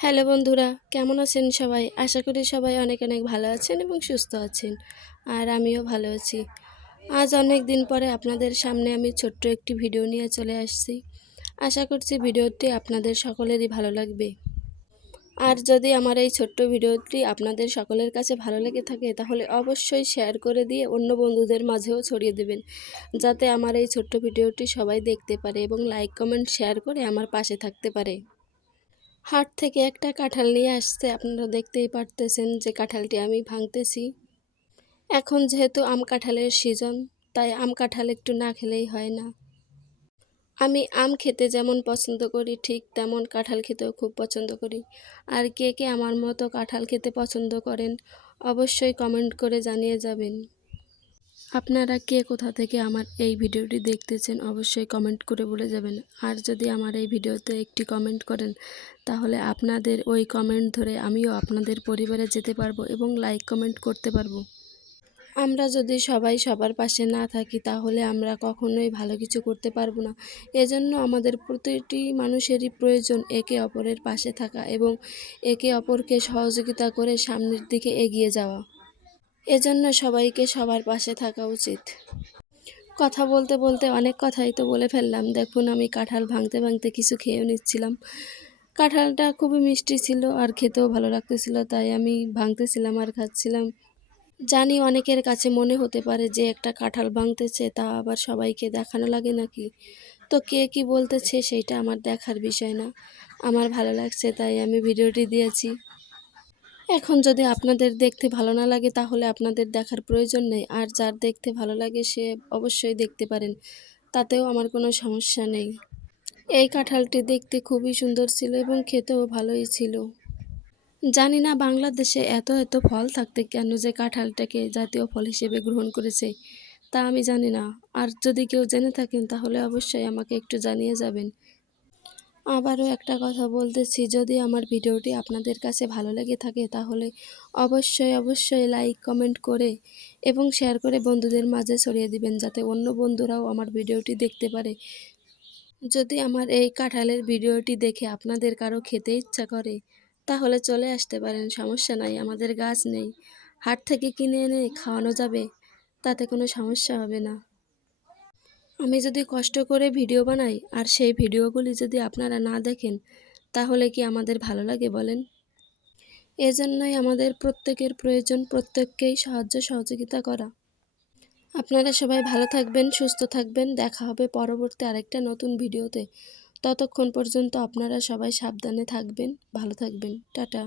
Hello বন্ধুরা, কেমন আছেন সবাই? আশা করি সবাই অনেক অনেক ভালো আছেন এবং সুস্থ আছেন। আর আমিও ভালো আছি। আজ অনেক দিন পরে আপনাদের সামনে আমি ছোট্ট একটি ভিডিও নিয়ে চলে আসছি। আশা করছি ভিডিওটি আপনাদের সকলেরই ভালো লাগবে। আর যদি আমার এই ছোট্ট ভিডিওটি আপনাদের সকলের কাছে ভালো লেগে থাকে তাহলে অবশ্যই শেয়ার করে দিয়ে অন্য বন্ধুদের মাঝেও ছড়িয়ে দেবেন, যাতে আমার এই ছোট্ট ভিডিওটি সবাই দেখতে পারে এবং লাইক কমেন্ট শেয়ার করে আমার পাশে থাকতে পারে। হাট থেকে একটা কাঁঠাল নিয়ে আসছে, আপনারা দেখতেই পারতেছেন যে কাঁঠালটি আমি ভাঙতেছি। এখন যেহেতু আম কাঁঠালের সিজন, তাই আম কাঁঠাল একটু না খেলেই হয় না। আমি আম খেতে যেমন পছন্দ করি ঠিক তেমন কাঁঠাল খেতেও খুব পছন্দ করি। আর কে কে আমার মতো কাঁঠাল খেতে পছন্দ করেন অবশ্যই কমেন্ট করে জানিয়ে যাবেন। আপনারা কে কোথা থেকে আমার এই ভিডিওটি দেখতেছেন অবশ্যই কমেন্ট করে বলে যাবেন। আর যদি আমার এই ভিডিওতে একটি কমেন্ট করেন তাহলে আপনাদের ওই কমেন্ট ধরে আমিও আপনাদের পরিবারে যেতে পারবো এবং লাইক কমেন্ট করতে পারবো। আমরা যদি সবাই সবার পাশে না থাকি তাহলে আমরা কখনোই ভালো কিছু করতে পারবো না। এজন্য আমাদের প্রতিটি মানুষেরই প্রয়োজন একে অপরের পাশে থাকা এবং একে অপরকে সহযোগিতা করে সামনের দিকে এগিয়ে যাওয়া। এজন্য সবাইকে সবার পাশে থাকা উচিত। কথা বলতে বলতে অনেক কথাই তো বলে ফেললাম। দেখুন আমি কাঁঠাল ভাঙতে ভাঙতে কিছু খেয়েও নিচ্ছিলাম। কাঁঠালটা খুবই মিষ্টি ছিল আর খেতেও ভালো লাগতেছিল, তাই আমি ভাঙতেছিলাম আর খাচ্ছিলাম। জানি অনেকের কাছে মনে হতে পারে যে একটা কাঁঠাল ভাঙতেছে তা আবার সবাইকে দেখানো লাগে নাকি। তো কে কি বলতেছে সেইটা আমার দেখার বিষয় না। আমার ভালো লাগছে তাই আমি ভিডিওটি দিয়েছি। এখন যদি আপনাদের দেখতে ভালো না লাগে তাহলে আপনাদের দেখার প্রয়োজন নেই। আর যার দেখতে ভালো লাগে সে অবশ্যই দেখতে পারেন, তাতেও আমার কোনো সমস্যা নেই। এই কাঁঠালটি দেখতে খুবই সুন্দর ছিল এবং খেতেও ভালোই ছিল। জানি না বাংলাদেশে এত এত ফল থাকতে কেন যে কাঁঠালটাকে জাতীয় ফল হিসেবে গ্রহণ করেছে, তা আমি জানি না। আর যদি কেউ জেনে থাকেন তাহলে অবশ্যই আমাকে একটু জানিয়ে যাবেন। আবারও একটা কথা বলতেছি, যদি আমার ভিডিওটি আপনাদের কাছে ভালো লেগে থাকে তাহলে অবশ্যই লাইক কমেন্ট করে এবং শেয়ার করে বন্ধুদের মাঝে ছড়িয়ে দিবেন, যাতে অন্য বন্ধুরাও আমার ভিডিওটি দেখতে পারে। যদি আমার এই কাঁঠালের ভিডিওটি দেখে আপনাদের কারো খেতে ইচ্ছা করে তাহলে চলে আসতে পারেন, সমস্যা নাই। আমাদের গাছ নেই, হাট থেকে কিনে এনে খাওয়ানো যাবে, তাতে কোনো সমস্যা হবে না। আমি যদি কষ্ট করে ভিডিও বানাই আর সেই ভিডিওগুলি যদি আপনারা না দেখেন তাহলে কি আমাদের ভালো লাগে বলেন? এজন্যই আমাদের প্রত্যেকের প্রয়োজন প্রত্যেককেই সাহায্য সহযোগিতা করা। আপনারা সবাই ভালো থাকবেন, সুস্থ থাকবেন। দেখা হবে পরবর্তী আরেকটা নতুন ভিডিওতে। ততক্ষণ পর্যন্ত আপনারা সবাই সাবধানে থাকবেন, ভালো থাকবেন। টাটা।